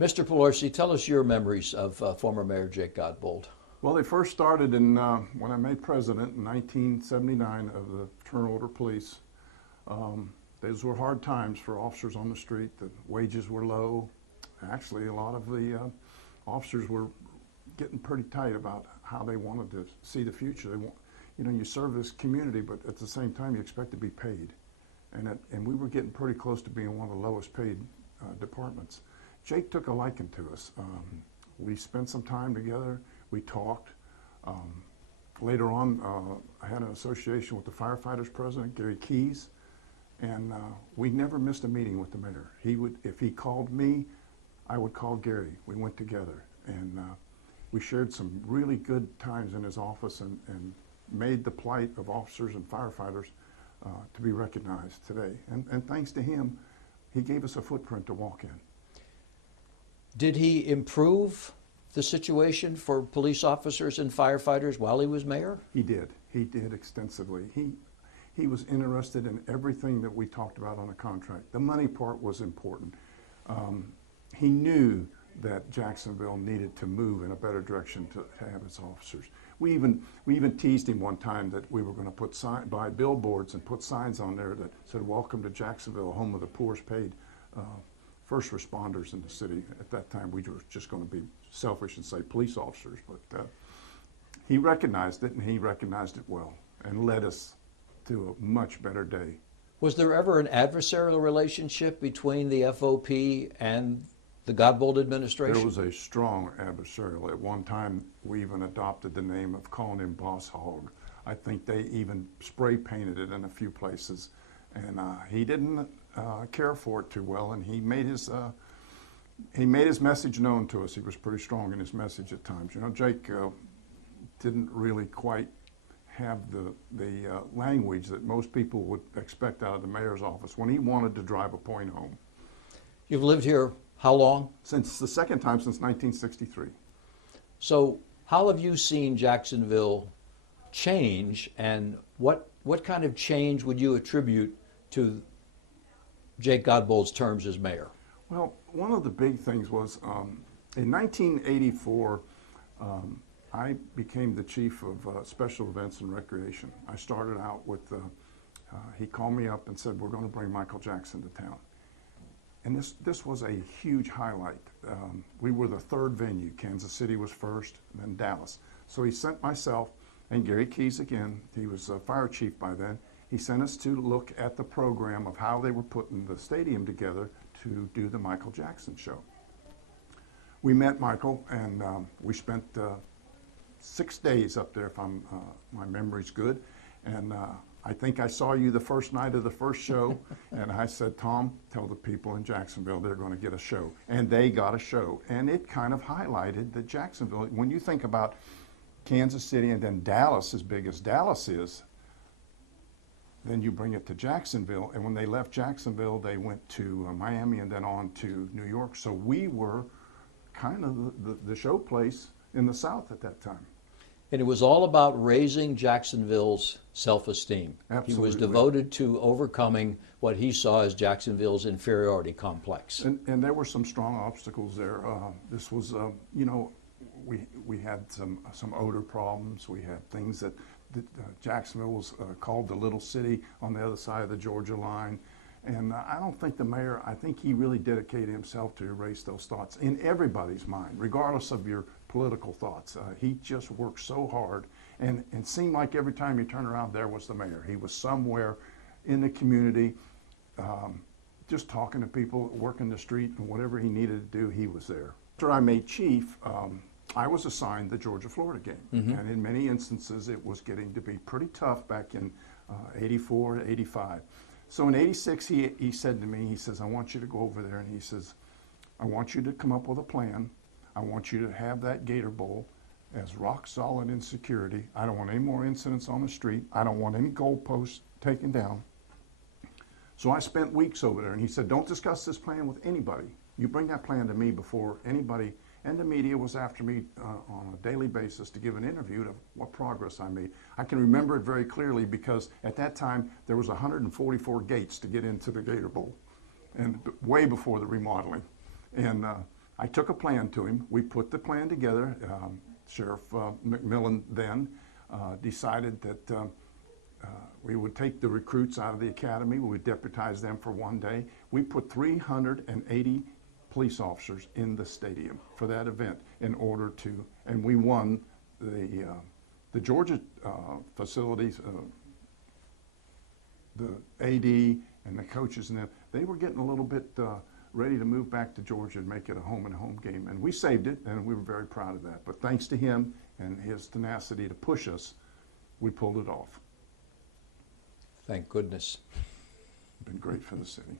Mr. Pialorsi, tell us your memories of former Mayor Jake Godbold. Well, they first started in when I made president in 1979 of the Turn-Order Police. Those were hard times for officers on the street. The wages were low. Actually, a lot of the officers were getting pretty tight about how they wanted to see the future. They want, you serve this community, but at the same time, you expect to be paid. And we were getting pretty close to being one of the lowest paid departments. Jake took a liking to us. We spent some time together. We talked. Later on, I had an association with the firefighters president, Gary Keys, and we never missed a meeting with the mayor. He would, if he called me, I would call Gary. We went together, and we shared some really good times in his office and made the plight of officers and firefighters to be recognized today. And thanks to him, he gave us a footprint to walk in. Did he improve the situation for police officers and firefighters while he was mayor? He did. He did extensively. He was interested in everything that we talked about on the contract. The money part was important. He knew that Jacksonville needed to move in a better direction to have its officers. We even teased him one time that we were going to buy billboards and put signs on there that said, "Welcome to Jacksonville, home of the poorest paid first responders in the city." At that time, we were just going to be selfish and say police officers, but he recognized it, and he recognized it well, and led us to a much better day. Was there ever an adversarial relationship between the FOP and the Godbold administration? There was a strong adversarial. At one time, we even adopted the name of calling him Boss Hog. I think they even spray painted it in a few places, and he didn't care for it too well, and he made his message known to us. He was pretty strong in his message at times. Jake didn't really quite have the language that most people would expect out of the mayor's office when he wanted to drive a point home. You've lived here how long? Since the second time since 1963. So how have you seen Jacksonville change, and what kind of change would you attribute to Jake Godbold's terms as mayor? Well, one of the big things was in 1984, I became the chief of special events and recreation. I started out with, he called me up and said, "We're going to bring Michael Jackson to town." And this was a huge highlight. We were the third venue. Kansas City was first, then Dallas. So he sent myself and Gary Keys again. He was a fire chief by then. He sent us to look at the program of how they were putting the stadium together to do the Michael Jackson show. We met Michael, and we spent 6 days up there, if my memory's good. And I think I saw you the first night of the first show, and I said, "Tom, tell the people in Jacksonville they're going to get a show." And they got a show. And it kind of highlighted that Jacksonville, when you think about Kansas City and then Dallas, as big as Dallas is, then you bring it to Jacksonville. And when they left Jacksonville, they went to Miami and then on to New York. So we were kind of the show place in the South at that time. And it was all about raising Jacksonville's self-esteem. Absolutely. He was devoted to overcoming what he saw as Jacksonville's inferiority complex. And there were some strong obstacles there. This was, we had some odor problems. We had things that Jacksonville was called the little city on the other side of the Georgia line. And I don't think the mayor, I think he really dedicated himself to erase those thoughts in everybody's mind, regardless of your political thoughts. He just worked so hard, and it seemed like every time you turn around, there was the mayor. He was somewhere in the community, just talking to people, working the street, and whatever he needed to do, he was there. After I made chief, I was assigned the Georgia-Florida game. Mm-hmm. And in many instances, it was getting to be pretty tough back in 84 to 85. So in 86, he said to me, he says, "I want you to go over there," and he says, "I want you to come up with a plan. I want you to have that Gator Bowl as rock solid in security. I don't want any more incidents on the street. I don't want any goalposts taken down." So I spent weeks over there, and he said, "Don't discuss this plan with anybody. You bring that plan to me before anybody." And the media was after me on a daily basis to give an interview of what progress I made. I can remember it very clearly because at that time there was 144 gates to get into the Gator Bowl, and way before the remodeling. And I took a plan to him. We put the plan together. Sheriff McMillan then decided that we would take the recruits out of the academy. We would deputize them for one day. We put 380 police officers in the stadium for that event in order to, and we won the Georgia facilities, the AD and the coaches and them, they were getting a little bit ready to move back to Georgia and make it a home-and-home game. And we saved it, and we were very proud of that. But thanks to him and his tenacity to push us, we pulled it off. Thank goodness. Been great for the city.